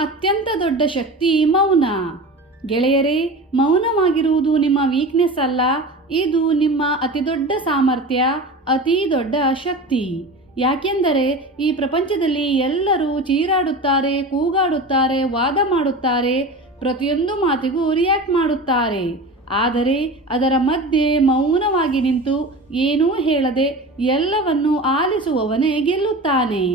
ಅತ್ಯಂತ ದೊಡ್ಡ ಶಕ್ತಿ ಮೌನ. ಗೆಳೆಯರೇ, ಮೌನವಾಗಿರುವುದು ನಿಮ್ಮ ವೀಕ್ನೆಸ್ ಅಲ್ಲ, ಇದು ನಿಮ್ಮ ಅತಿದೊಡ್ಡ ಸಾಮರ್ಥ್ಯ, ಅತಿ ದೊಡ್ಡ ಶಕ್ತಿ. ಯಾಕೆಂದರೆ ಈ ಪ್ರಪಂಚದಲ್ಲಿ ಎಲ್ಲರೂ ಚೀರಾಡುತ್ತಾರೆ, ಕೂಗಾಡುತ್ತಾರೆ, ವಾದ ಮಾಡುತ್ತಾರೆ, ಪ್ರತಿಯೊಂದು ಮಾತಿಗೂ ರಿಯಾಕ್ಟ್ ಮಾಡುತ್ತಾರೆ. ಆದರೆ ಅದರ ಮಧ್ಯೆ ಮೌನವಾಗಿ ನಿಂತು ಏನೂ ಹೇಳದೆ ಎಲ್ಲವನ್ನು ಆಲಿಸುವವನೇ ಗೆಲ್ಲುತ್ತಾನೆ.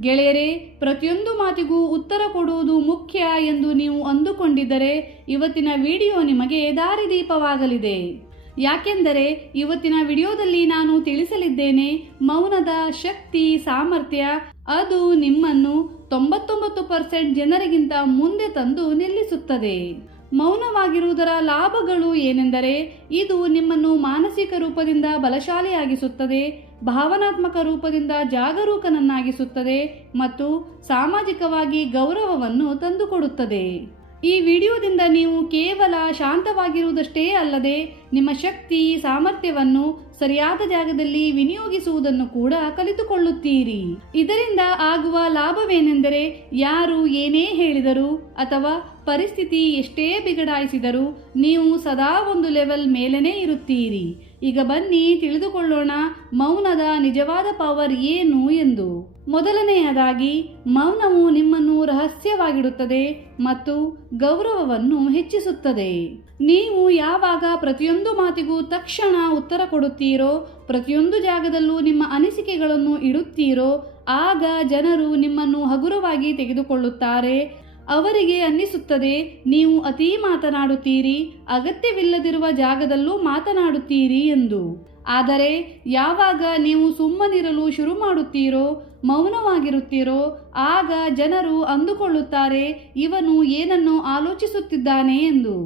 ಗೆಳೆಯರೇ, ಪ್ರತಿಯೊಂದು ಮಾತಿಗೂ ಉತ್ತರ ಕೊಡುವುದು ಮುಖ್ಯ ಎಂದು ನೀವು ಅಂದುಕೊಂಡಿದ್ದರೆ ಇವತ್ತಿನ ವಿಡಿಯೋ ನಿಮಗೆ ದಾರಿದೀಪವಾಗಲಿದೆ. ಯಾಕೆಂದರೆ ಇವತ್ತಿನ ವಿಡಿಯೋದಲ್ಲಿ ನಾನು ತಿಳಿಸಲಿದ್ದೇನೆ ಮೌನದ ಶಕ್ತಿ, ಸಾಮರ್ಥ್ಯ. ಅದು ನಿಮ್ಮನ್ನು 99% ಜನರಿಗಿಂತ ಮುಂದೆ ತಂದು ನಿಲ್ಲಿಸುತ್ತದೆ. ಮೌನವಾಗಿರುವುದರ ಲಾಭಗಳು ಏನೆಂದರೆ ಇದು ನಿಮ್ಮನ್ನು ಮಾನಸಿಕ ರೂಪದಿಂದ ಬಲಶಾಲಿಯಾಗಿಸುತ್ತದೆ, ಭಾವನಾತ್ಮಕ ರೂಪದಿಂದ ಜಾಗರೂಕನನ್ನಾಗಿಸುತ್ತದೆ ಮತ್ತು ಸಾಮಾಜಿಕವಾಗಿ ಗೌರವವನ್ನು ತಂದುಕೊಡುತ್ತದೆ. ಈ ವಿಡಿಯೋದಿಂದ ನೀವು ಕೇವಲ ಶಾಂತವಾಗಿರುವುದಷ್ಟೇ ಅಲ್ಲದೆ ನಿಮ್ಮ ಶಕ್ತಿ, ಸಾಮರ್ಥ್ಯವನ್ನು ಸರಿಯಾದ ಜಾಗದಲ್ಲಿ ವಿನಿಯೋಗಿಸುವುದನ್ನು ಕೂಡ ಕಲಿತುಕೊಳ್ಳುತ್ತೀರಿ. ಇದರಿಂದ ಆಗುವ ಲಾಭವೇನೆಂದರೆ ಯಾರು ಏನೇ ಹೇಳಿದರೂ ಅಥವಾ ಪರಿಸ್ಥಿತಿ ಎಷ್ಟೇ ಬಿಗಡಾಯಿಸಿದರೂ ನೀವು ಸದಾ ಒಂದು ಲೆವೆಲ್ ಮೇಲೇನೇ ಇರುತ್ತೀರಿ. ಈಗ ಬನ್ನಿ ತಿಳಿದುಕೊಳ್ಳೋಣ ಮೌನದ ನಿಜವಾದ ಪವರ್ ಏನು ಎಂದು. ಮೊದಲನೆಯದಾಗಿ, ಮೌನವು ನಿಮ್ಮನ್ನು ರಹಸ್ಯವಾಗಿಡುತ್ತದೆ ಮತ್ತು ಗೌರವವನ್ನು ಹೆಚ್ಚಿಸುತ್ತದೆ. ನೀವು ಯಾವಾಗ ಪ್ರತಿಯೊಂದು ಮಾತಿಗೂ ತಕ್ಷಣ ಉತ್ತರ ಕೊಡುತ್ತೀರೋ, ಪ್ರತಿಯೊಂದು ಜಾಗದಲ್ಲೂ ನಿಮ್ಮ ಅನಿಸಿಕೆಗಳನ್ನು ಇಡುತ್ತೀರೋ, ಆಗ ಜನರು ನಿಮ್ಮನ್ನು ಹಗುರವಾಗಿ ತೆಗೆದುಕೊಳ್ಳುತ್ತಾರೆ. ಅವರಿಗೆ ಅನ್ನಿಸುತ್ತದೆ ನೀವು ಅತಿ ಮಾತನಾಡುತ್ತೀರಿ, ಅಗತ್ಯವಿಲ್ಲದಿರುವ ಜಾಗದಲ್ಲೂ ಮಾತನಾಡುತ್ತೀರಿ ಎಂದು. ಆದರೆ ಯಾವಾಗ ನೀವು ಸುಮ್ಮನಿರಲು ಶುರು ಮಾಡುತ್ತೀರೋ, ಮೌನವಾಗಿರುತ್ತೀರೋ, ಆಗ ಜನರು ಅಂದುಕೊಳ್ಳುತ್ತಾರೆ ಇವನು ಏನನ್ನು ಆಲೋಚಿಸುತ್ತಿದ್ದಾನೆ ಎಂದು.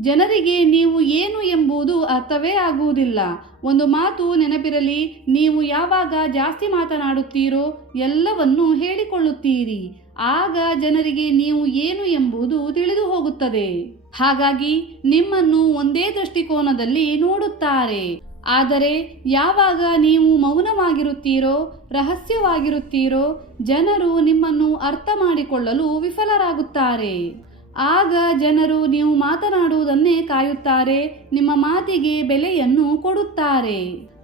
ಜನರಿಗೆ ನೀವು ಏನು ಎಂಬುದು ಅರ್ಥವೇ ಆಗುವುದಿಲ್ಲ. ಒಂದು ಮಾತು ನೆನಪಿರಲಿ, ನೀವು ಯಾವಾಗ ಜಾಸ್ತಿ ಮಾತನಾಡುತ್ತೀರೋ ಎಲ್ಲವನ್ನೂ ಹೇಳಿಕೊಳ್ಳುತ್ತೀರಿ. ಆಗ ಜನರಿಗೆ ನೀವು ಏನು ಎಂಬುದು ತಿಳಿದು ಹೋಗುತ್ತದೆ. ಹಾಗಾಗಿ ನಿಮ್ಮನ್ನು ಒಂದೇ ದೃಷ್ಟಿಕೋನದಲ್ಲಿ ನೋಡುತ್ತಾರೆ. ಆದರೆ ಯಾವಾಗ ನೀವು ಮೌನವಾಗಿರುತ್ತೀರೋ, ರಹಸ್ಯವಾಗಿರುತ್ತೀರೋ, ಜನರು ನಿಮ್ಮನ್ನು ಅರ್ಥ ಮಾಡಿಕೊಳ್ಳಲು ವಿಫಲರಾಗುತ್ತಾರೆ. ಆಗ ಜನರು ನೀವು ಮಾತನಾಡುವುದನ್ನೇ ಕಾಯುತ್ತಾರೆ, ನಿಮ್ಮ ಮಾತಿಗೆ ಬೆಲೆಯನ್ನು ಕೊಡುತ್ತಾರೆ.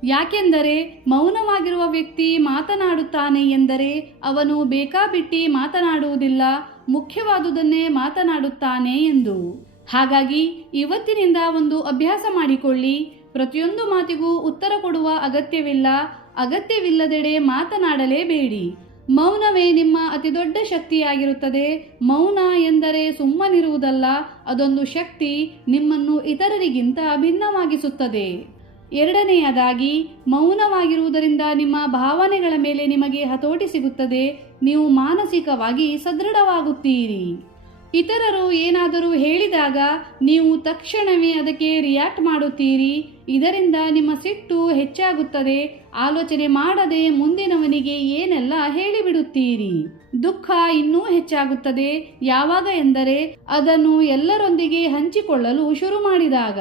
ಯಾಕೆಂದರೆ ಮೌನವಾಗಿರುವ ವ್ಯಕ್ತಿ ಮಾತನಾಡುತ್ತಾನೆ ಎಂದರೆ ಅವನು ಬೇಕಾಬಿಟ್ಟಿ ಮಾತನಾಡುವುದಿಲ್ಲ, ಮುಖ್ಯವಾದುದನ್ನೇ ಮಾತನಾಡುತ್ತಾನೆ ಎಂದು. ಹಾಗಾಗಿ ಇವತ್ತಿನಿಂದ ಒಂದು ಅಭ್ಯಾಸ ಮಾಡಿಕೊಳ್ಳಿ. ಪ್ರತಿಯೊಂದು ಮಾತಿಗೂ ಉತ್ತರ ಕೊಡುವ ಅಗತ್ಯವಿಲ್ಲ, ಅಗತ್ಯವಿಲ್ಲದೆಡೆ ಮಾತನಾಡಲೇಬೇಡಿ. ಮೌನವೇ ನಿಮ್ಮ ಅತಿದೊಡ್ಡ ಶಕ್ತಿಯಾಗಿರುತ್ತದೆ. ಮೌನ ಎಂದರೆ ಸುಮ್ಮನಿರುವುದಲ್ಲ, ಅದೊಂದು ಶಕ್ತಿ, ನಿಮ್ಮನ್ನು ಇತರರಿಗಿಂತ ಭಿನ್ನವಾಗಿಸುತ್ತದೆ. ಎರಡನೆಯದಾಗಿ, ಮೌನವಾಗಿರುವುದರಿಂದ ನಿಮ್ಮ ಭಾವನೆಗಳ ಮೇಲೆ ನಿಮಗೆ ಹತೋಟಿ ಸಿಗುತ್ತದೆ. ನೀವು ಮಾನಸಿಕವಾಗಿ ಸದೃಢವಾಗುತ್ತೀರಿ. ಇತರರು ಏನಾದರೂ ಹೇಳಿದಾಗ ನೀವು ತಕ್ಷಣವೇ ಅದಕ್ಕೆ ರಿಯಾಕ್ಟ್ ಮಾಡುತ್ತೀರಿ. ಇದರಿಂದ ನಿಮ್ಮ ಸಿಟ್ಟು ಹೆಚ್ಚಾಗುತ್ತದೆ. ಆಲೋಚನೆ ಮಾಡದೆ ಮುಂದಿನವನಿಗೆ ಏನೆಲ್ಲ ಹೇಳಿಬಿಡುತ್ತೀರಿ. ದುಃಖ ಇನ್ನೂ ಹೆಚ್ಚಾಗುತ್ತದೆ. ಯಾವಾಗ ಎಂದರೆ ಅದನ್ನು ಎಲ್ಲರೊಂದಿಗೆ ಹಂಚಿಕೊಳ್ಳಲು ಶುರು ಮಾಡಿದಾಗ.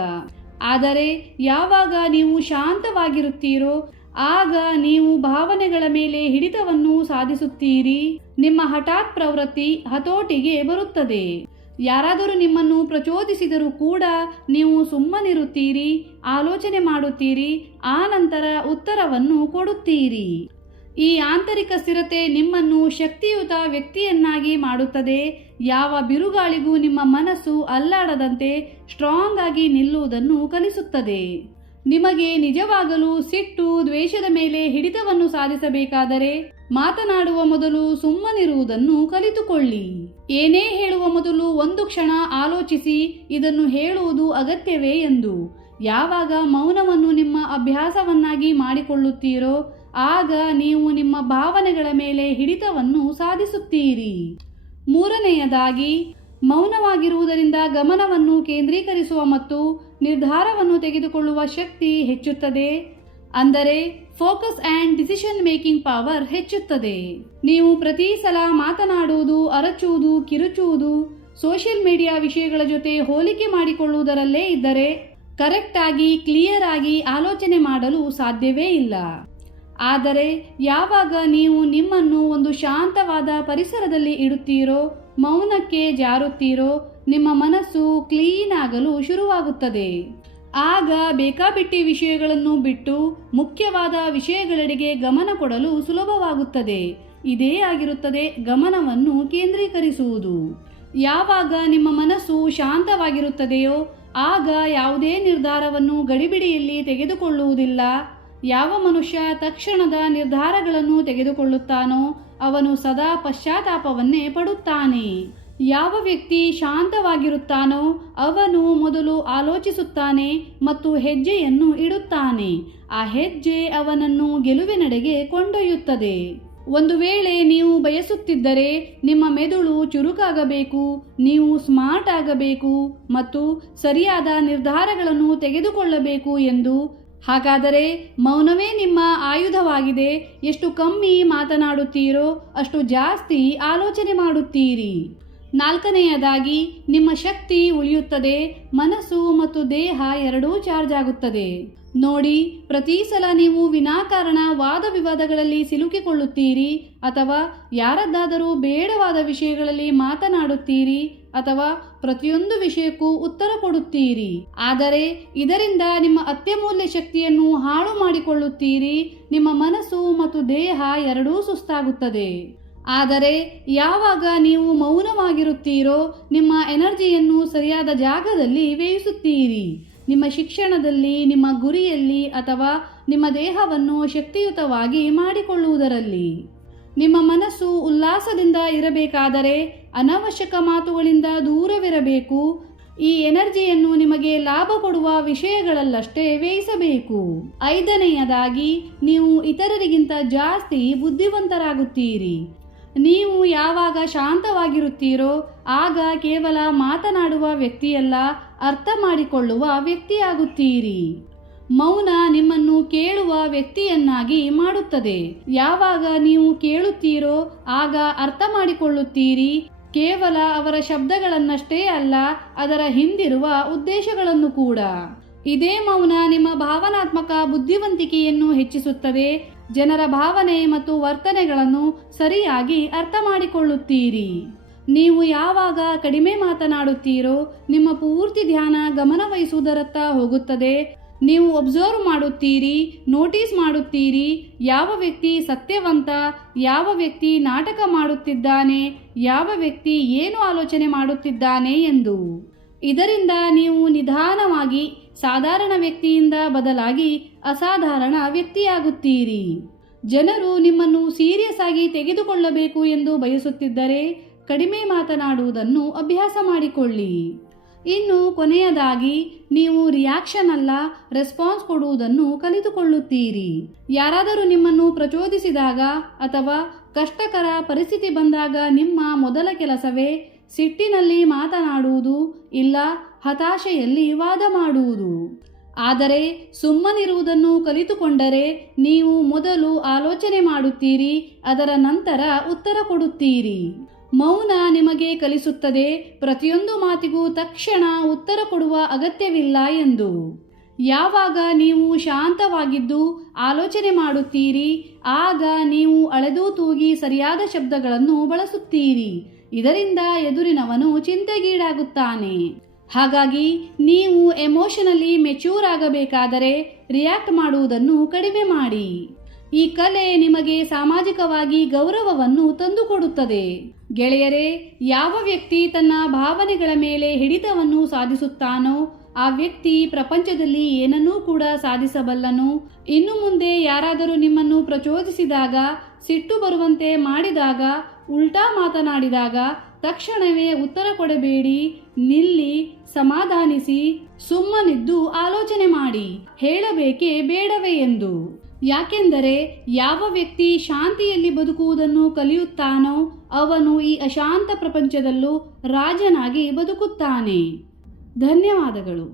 ಆದರೆ ಯಾವಾಗ ನೀವು ಶಾಂತವಾಗಿರುತ್ತೀರೋ, ಆಗ ನೀವು ಭಾವನೆಗಳ ಮೇಲೆ ಹಿಡಿತವನ್ನು ಸಾಧಿಸುತ್ತೀರಿ. ನಿಮ್ಮ ಹಠಾತ್ ಪ್ರವೃತ್ತಿ ಹತೋಟಿಗೆ ಬರುತ್ತದೆ. ಯಾರಾದರೂ ನಿಮ್ಮನ್ನು ಪ್ರಚೋದಿಸಿದರೂ ಕೂಡ ನೀವು ಸುಮ್ಮನಿರುತ್ತೀರಿ, ಆಲೋಚನೆ ಮಾಡುತ್ತೀರಿ, ಆ ನಂತರ ಉತ್ತರವನ್ನು ಕೊಡುತ್ತೀರಿ. ಈ ಆಂತರಿಕ ಸ್ಥಿರತೆ ನಿಮ್ಮನ್ನು ಶಕ್ತಿಯುತ ವ್ಯಕ್ತಿಯನ್ನಾಗಿ ಮಾಡುತ್ತದೆ. ಯಾವ ಬಿರುಗಾಳಿಗೂ ನಿಮ್ಮ ಮನಸ್ಸು ಅಲ್ಲಾಡದಂತೆ ಸ್ಟ್ರಾಂಗ್ ಆಗಿ ನಿಲ್ಲುವುದನ್ನು ಕಲಿಸುತ್ತದೆ. ನಿಮಗೆ ನಿಜವಾಗಲೂ ಸಿಟ್ಟು, ದ್ವೇಷದ ಮೇಲೆ ಹಿಡಿತವನ್ನು ಸಾಧಿಸಬೇಕಾದರೆ ಮಾತನಾಡುವ ಮೊದಲು ಸುಮ್ಮನಿರುವುದನ್ನು ಕಲಿತುಕೊಳ್ಳಿ. ಏನೇ ಹೇಳುವ ಮೊದಲು ಒಂದು ಕ್ಷಣ ಆಲೋಚಿಸಿ, ಇದನ್ನು ಹೇಳುವುದು ಅಗತ್ಯವೇ ಎಂದು. ಯಾವಾಗ ಮೌನವನ್ನು ನಿಮ್ಮ ಅಭ್ಯಾಸವನ್ನಾಗಿ ಮಾಡಿಕೊಳ್ಳುತ್ತೀರೋ, ಆಗ ನೀವು ನಿಮ್ಮ ಭಾವನೆಗಳ ಮೇಲೆ ಹಿಡಿತವನ್ನು ಸಾಧಿಸುತ್ತೀರಿ. ಮೂರನೆಯದಾಗಿ, ಮೌನವಾಗಿರುವುದರಿಂದ ಗಮನವನ್ನು ಕೇಂದ್ರೀಕರಿಸುವ ಮತ್ತು ನಿರ್ಧಾರವನ್ನು ತೆಗೆದುಕೊಳ್ಳುವ ಶಕ್ತಿ ಹೆಚ್ಚುತ್ತದೆ. ಅಂದರೆ focus and decision making power ಹೆಚ್ಚುತ್ತದೆ. ನೀವು ಪ್ರತಿ ಸಲ ಮಾತನಾಡುವುದು, ಅರಚುವುದು, ಕಿರುಚುವುದು, ಸೋಷಿಯಲ್ ಮೀಡಿಯಾ ವಿಷಯಗಳ ಜೊತೆ ಹೋಲಿಕೆ ಮಾಡಿಕೊಳ್ಳುವುದರಲ್ಲೇ ಇದ್ದರೆ ಕರೆಕ್ಟ್ ಆಗಿ, ಕ್ಲಿಯರ್ ಆಗಿ ಆಲೋಚನೆ ಮಾಡಲು ಸಾಧ್ಯವೇ ಇಲ್ಲ. ಆದರೆ ಯಾವಾಗ ನೀವು ನಿಮ್ಮನ್ನು ಒಂದು ಶಾಂತವಾದ ಪರಿಸರದಲ್ಲಿ ಇಡುತ್ತೀರೋ, ಮೌನಕ್ಕೆ ಜಾರುತ್ತೀರೋ, ನಿಮ್ಮ ಮನಸ್ಸು ಕ್ಲೀನ್ ಆಗಲು ಶುರುವಾಗುತ್ತದೆ. ಆಗ ಬೇಕಾಬಿಟ್ಟಿ ವಿಷಯಗಳನ್ನು ಬಿಟ್ಟು ಮುಖ್ಯವಾದ ವಿಷಯಗಳೆಡೆಗೆ ಗಮನ ಕೊಡಲು ಸುಲಭವಾಗುತ್ತದೆ. ಇದೇ ಆಗಿರುತ್ತದೆ ಗಮನವನ್ನು ಕೇಂದ್ರೀಕರಿಸುವುದು. ಯಾವಾಗ ನಿಮ್ಮ ಮನಸ್ಸು ಶಾಂತವಾಗಿರುತ್ತದೆಯೋ ಆಗ ಯಾವುದೇ ನಿರ್ಧಾರವನ್ನು ಗಡಿಬಿಡಿಯಲ್ಲಿ ತೆಗೆದುಕೊಳ್ಳುವುದಿಲ್ಲ. ಯಾವ ಮನುಷ್ಯ ತಕ್ಷಣದ ನಿರ್ಧಾರಗಳನ್ನು ತೆಗೆದುಕೊಳ್ಳುತ್ತಾನೋ ಅವನು ಸದಾ ಪಶ್ಚಾತ್ತಾಪವನ್ನೇ ಪಡುತ್ತಾನೆ. ಯಾವ ವ್ಯಕ್ತಿ ಶಾಂತವಾಗಿರುತ್ತಾನೋ ಅವನು ಮೊದಲು ಆಲೋಚಿಸುತ್ತಾನೆ ಮತ್ತು ಹೆಜ್ಜೆಯನ್ನು ಇಡುತ್ತಾನೆ. ಆ ಹೆಜ್ಜೆ ಅವನನ್ನು ಗೆಲುವಿನೆಡೆಗೆ ಕೊಂಡೊಯ್ಯುತ್ತದೆ. ಒಂದು ವೇಳೆ ನೀವು ಬಯಸುತ್ತಿದ್ದರೆ ನಿಮ್ಮ ಮೆದುಳು ಚುರುಕಾಗಬೇಕು, ನೀವು ಸ್ಮಾರ್ಟ್ ಆಗಬೇಕು ಮತ್ತು ಸರಿಯಾದ ನಿರ್ಧಾರಗಳನ್ನು ತೆಗೆದುಕೊಳ್ಳಬೇಕು ಎಂದು, ಹಾಗಾದರೆ ಮೌನವೇ ನಿಮ್ಮ ಆಯುಧವಾಗಿದೆ. ಎಷ್ಟು ಕಮ್ಮಿ ಮಾತನಾಡುತ್ತೀರೋ ಅಷ್ಟು ಜಾಸ್ತಿ ಆಲೋಚನೆ ಮಾಡುತ್ತೀರಿ. 4ನೇಯದಾಗಿ, ನಿಮ್ಮ ಶಕ್ತಿ ಉಳಿಯುತ್ತದೆ. ಮನಸ್ಸು ಮತ್ತು ದೇಹ ಎರಡೂ ಚಾರ್ಜ್ ಆಗುತ್ತದೆ. ನೋಡಿ, ಪ್ರತಿ ಸಲ ನೀವು ವಿನಾಕಾರಣ ವಾದ ವಿವಾದಗಳಲ್ಲಿ ಸಿಲುಕಿಕೊಳ್ಳುತ್ತೀರಿ ಅಥವಾ ಯಾರದ್ದಾದರೂ ಬೇಡವಾದ ವಿಷಯಗಳಲ್ಲಿ ಮಾತನಾಡುತ್ತೀರಿ ಅಥವಾ ಪ್ರತಿಯೊಂದು ವಿಷಯಕ್ಕೂ ಉತ್ತರ ಕೊಡುತ್ತೀರಿ. ಆದರೆ ಇದರಿಂದ ನಿಮ್ಮ ಅತ್ಯಮೂಲ್ಯ ಶಕ್ತಿಯನ್ನು ಹಾಳು ಮಾಡಿಕೊಳ್ಳುತ್ತೀರಿ. ನಿಮ್ಮ ಮನಸ್ಸು ಮತ್ತು ದೇಹ ಎರಡೂ ಸುಸ್ತಾಗುತ್ತದೆ. ಆದರೆ ಯಾವಾಗ ನೀವು ಮೌನವಾಗಿರುತ್ತೀರೋ ನಿಮ್ಮ ಎನರ್ಜಿಯನ್ನು ಸರಿಯಾದ ಜಾಗದಲ್ಲಿ ವ್ಯಯಿಸುತ್ತೀರಿ. ನಿಮ್ಮ ಶಿಕ್ಷಣದಲ್ಲಿ, ನಿಮ್ಮ ಗುರಿಯಲ್ಲಿ ಅಥವಾ ನಿಮ್ಮ ದೇಹವನ್ನು ಶಕ್ತಿಯುತವಾಗಿ ಮಾಡಿಕೊಳ್ಳುವುದರಲ್ಲಿ. ನಿಮ್ಮ ಮನಸ್ಸು ಉಲ್ಲಾಸದಿಂದ ಇರಬೇಕಾದರೆ ಅನವಶ್ಯಕ ಮಾತುಗಳಿಂದ ದೂರವಿರಬೇಕು. ಈ ಎನರ್ಜಿಯನ್ನು ನಿಮಗೆ ಲಾಭ ಕೊಡುವ ವಿಷಯಗಳಲ್ಲಷ್ಟೇ ವ್ಯಯಿಸಬೇಕು. 5ನೇಯದಾಗಿ, ನೀವು ಇತರರಿಗಿಂತ ಜಾಸ್ತಿ ಬುದ್ಧಿವಂತರಾಗುತ್ತೀರಿ. ನೀವು ಯಾವಾಗ ಶಾಂತವಾಗಿರುತ್ತೀರೋ ಆಗ ಕೇವಲ ಮಾತನಾಡುವ ವ್ಯಕ್ತಿಯಲ್ಲ, ಅರ್ಥ ಮಾಡಿಕೊಳ್ಳುವ ವ್ಯಕ್ತಿಯಾಗುತ್ತೀರಿ. ಮೌನ ನಿಮ್ಮನ್ನು ಕೇಳುವ ವ್ಯಕ್ತಿಯನ್ನಾಗಿ ಮಾಡುತ್ತದೆ. ಯಾವಾಗ ನೀವು ಕೇಳುತ್ತೀರೋ ಆಗ ಅರ್ಥ ಮಾಡಿಕೊಳ್ಳುತ್ತೀರಿ. ಕೇವಲ ಅವರ ಶಬ್ದಗಳನ್ನಷ್ಟೇ ಅಲ್ಲ, ಅದರ ಹಿಂದಿರುವ ಉದ್ದೇಶಗಳನ್ನು ಕೂಡ. ಇದೇ ಮೌನ ನಿಮ್ಮ ಭಾವನಾತ್ಮಕ ಬುದ್ಧಿವಂತಿಕೆಯನ್ನು ಹೆಚ್ಚಿಸುತ್ತದೆ. ಜನರ ಭಾವನೆ ಮತ್ತು ವರ್ತನೆಗಳನ್ನು ಸರಿಯಾಗಿ ಅರ್ಥ ಮಾಡಿಕೊಳ್ಳುತ್ತೀರಿ. ನೀವು ಯಾವಾಗ ಕಡಿಮೆ ಮಾತನಾಡುತ್ತೀರೋ ನಿಮ್ಮ ಪೂರ್ತಿ ಧ್ಯಾನ ಗಮನವಹಿಸುವುದರತ್ತ ಹೋಗುತ್ತದೆ. ನೀವು ಒಬ್ಸರ್ವ್ ಮಾಡುತ್ತೀರಿ, ನೋಟಿಸ್ ಮಾಡುತ್ತೀರಿ. ಯಾವ ವ್ಯಕ್ತಿ ಸತ್ಯವಂತ, ಯಾವ ವ್ಯಕ್ತಿ ನಾಟಕ ಮಾಡುತ್ತಿದ್ದಾನೆ, ಯಾವ ವ್ಯಕ್ತಿ ಏನು ಆಲೋಚನೆ ಮಾಡುತ್ತಿದ್ದಾನೆ ಎಂದು. ಇದರಿಂದ ನೀವು ನಿಧಾನವಾಗಿ ಸಾಧಾರಣ ವ್ಯಕ್ತಿಯಿಂದ ಬದಲಾಗಿ ಅಸಾಧಾರಣ ವ್ಯಕ್ತಿಯಾಗುತ್ತೀರಿ. ಜನರು ನಿಮ್ಮನ್ನು ಸೀರಿಯಸ್ ಆಗಿ ತೆಗೆದುಕೊಳ್ಳಬೇಕು ಎಂದು ಬಯಸುತ್ತಿದ್ದರೆ ಕಡಿಮೆ ಮಾತನಾಡುವುದನ್ನು ಅಭ್ಯಾಸ ಮಾಡಿಕೊಳ್ಳಿ. ಇನ್ನು ಕೊನೆಯದಾಗಿ, ನೀವು ರಿಯಾಕ್ಷನ್ ಅಲ್ಲ ರೆಸ್ಪಾನ್ಸ್ ಕೊಡುವುದನ್ನು ಕಲಿತುಕೊಳ್ಳುತ್ತೀರಿ. ಯಾರಾದರೂ ನಿಮ್ಮನ್ನು ಪ್ರಚೋದಿಸಿದಾಗ ಅಥವಾ ಕಷ್ಟಕರ ಪರಿಸ್ಥಿತಿ ಬಂದಾಗ ನಿಮ್ಮ ಮೊದಲ ಕೆಲಸವೇ ಸಿಟ್ಟಿನಲ್ಲಿ ಮಾತನಾಡುವುದು ಇಲ್ಲ ಹತಾಶೆಯಲ್ಲಿ ವಾದ ಮಾಡುವುದು. ಆದರೆ ಸುಮ್ಮನಿರುವುದನ್ನು ಕಲಿತುಕೊಂಡರೆ ನೀವು ಮೊದಲು ಆಲೋಚನೆ ಮಾಡುತ್ತೀರಿ, ಅದರ ನಂತರ ಉತ್ತರ ಕೊಡುತ್ತೀರಿ. ಮೌನ ನಿಮಗೆ ಕಲಿಸುತ್ತದೆ ಪ್ರತಿಯೊಂದು ಮಾತಿಗೂ ತಕ್ಷಣ ಉತ್ತರ ಕೊಡುವ ಅಗತ್ಯವಿಲ್ಲ ಎಂದು. ಯಾವಾಗ ನೀವು ಶಾಂತವಾಗಿದ್ದು ಆಲೋಚನೆ ಮಾಡುತ್ತೀರಿ ಆಗ ನೀವು ಅಳೆದು ತೂಗಿ ಸರಿಯಾದ ಶಬ್ದಗಳನ್ನು ಬಳಸುತ್ತೀರಿ. ಇದರಿಂದ ಎದುರಿನವನು ಚಿಂತೆಗೀಡಾಗುತ್ತಾನೆ. ಹಾಗಾಗಿ ನೀವು ಎಮೋಷನಲಿ ಮೆಚ್ಯೂರ್ ಆಗಬೇಕಾದರೆ ರಿಯಾಕ್ಟ್ ಮಾಡುವುದನ್ನು ಕಡಿಮೆ ಮಾಡಿ. ಈ ಕಲೆ ನಿಮಗೆ ಸಾಮಾಜಿಕವಾಗಿ ಗೌರವವನ್ನು ತಂದುಕೊಡುತ್ತದೆ. ಗೆಳೆಯರೇ, ಯಾವ ವ್ಯಕ್ತಿ ತನ್ನ ಭಾವನೆಗಳ ಮೇಲೆ ಹಿಡಿತವನ್ನು ಸಾಧಿಸುತ್ತಾನೋ ಆ ವ್ಯಕ್ತಿ ಪ್ರಪಂಚದಲ್ಲಿ ಏನನ್ನೂ ಕೂಡ ಸಾಧಿಸಬಲ್ಲನು. ಇನ್ನು ಮುಂದೆ ಯಾರಾದರೂ ನಿಮ್ಮನ್ನು ಪ್ರಚೋದಿಸಿದಾಗ, ಸಿಟ್ಟು ಬರುವಂತೆ ಮಾಡಿದಾಗ, ಉಲ್ಟಾ ಮಾತನಾಡಿದಾಗ ತಕ್ಷಣವೇ ಉತ್ತರ ಕೊಡಬೇಡಿ. ನಿಲ್ಲಿ, ಸಮಾಧಾನಿಸಿ, ಸುಮ್ಮನಿದ್ದು ಆಲೋಚನೆ ಮಾಡಿ ಹೇಳಬೇಕೇ ಬೇಡವೇ ಎಂದು. ಯಾಕೆಂದರೆ ಯಾವ ವ್ಯಕ್ತಿ ಶಾಂತಿಯಲ್ಲಿ ಬದುಕುವುದನ್ನು ಕಲಿಯುತ್ತಾನೋ ಅವನು ಈ ಅಶಾಂತ ಪ್ರಪಂಚದಲ್ಲೂ ರಾಜನಾಗಿ ಬದುಕುತ್ತಾನೆ. ಧನ್ಯವಾದಗಳು.